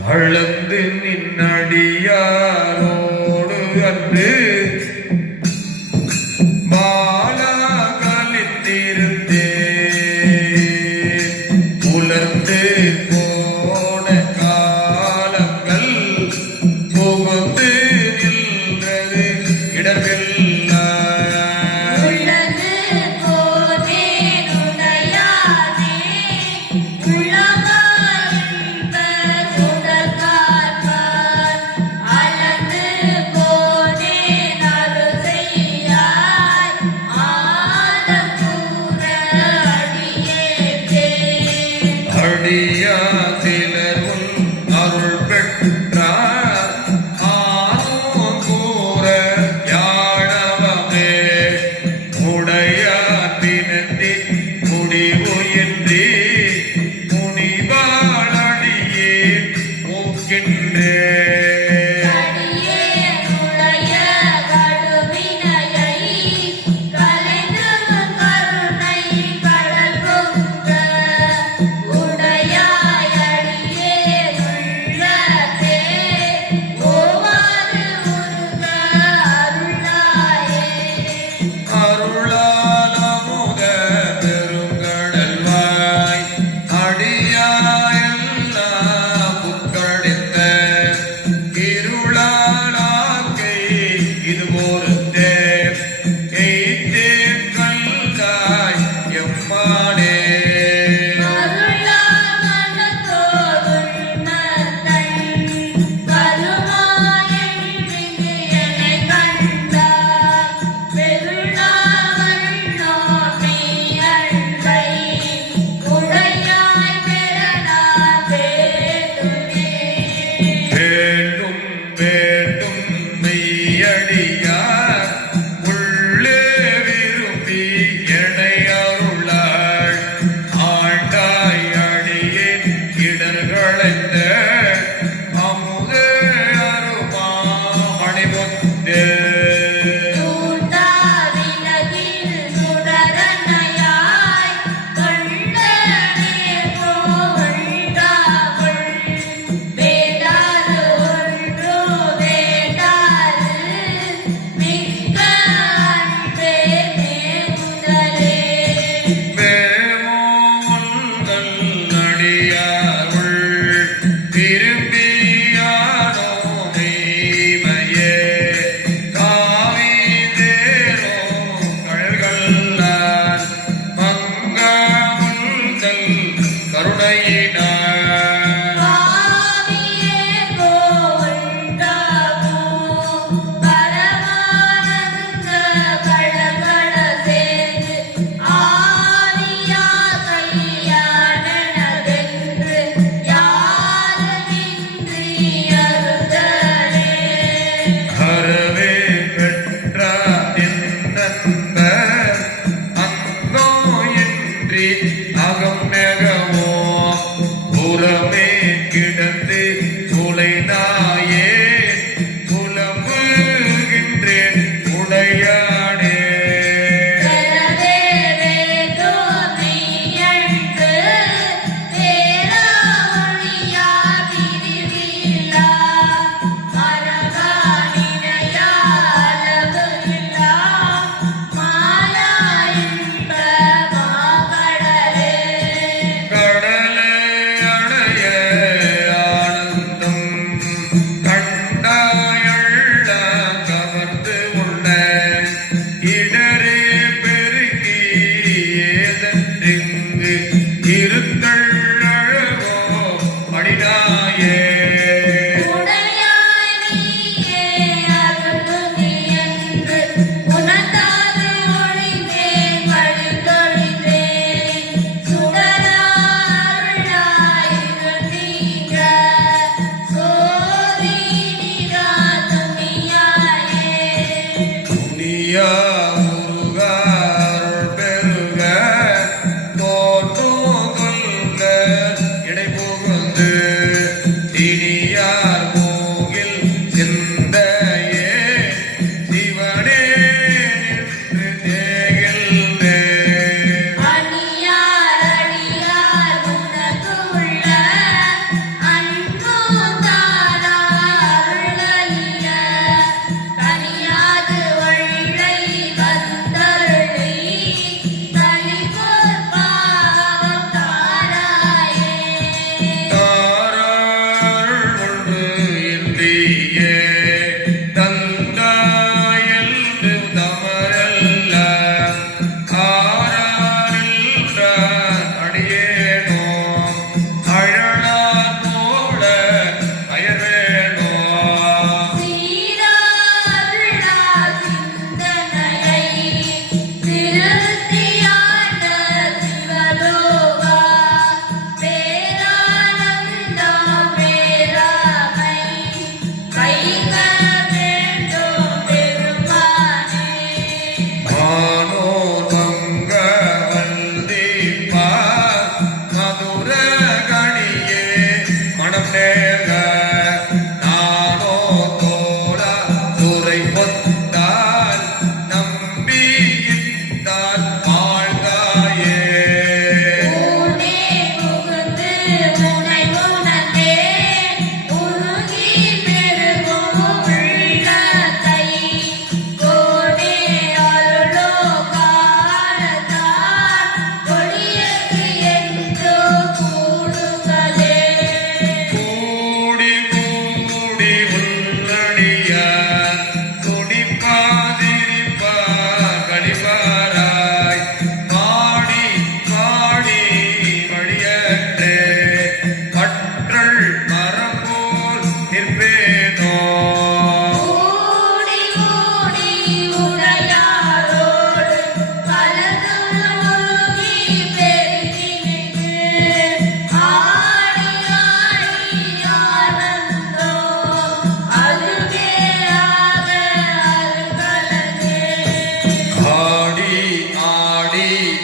கலந்து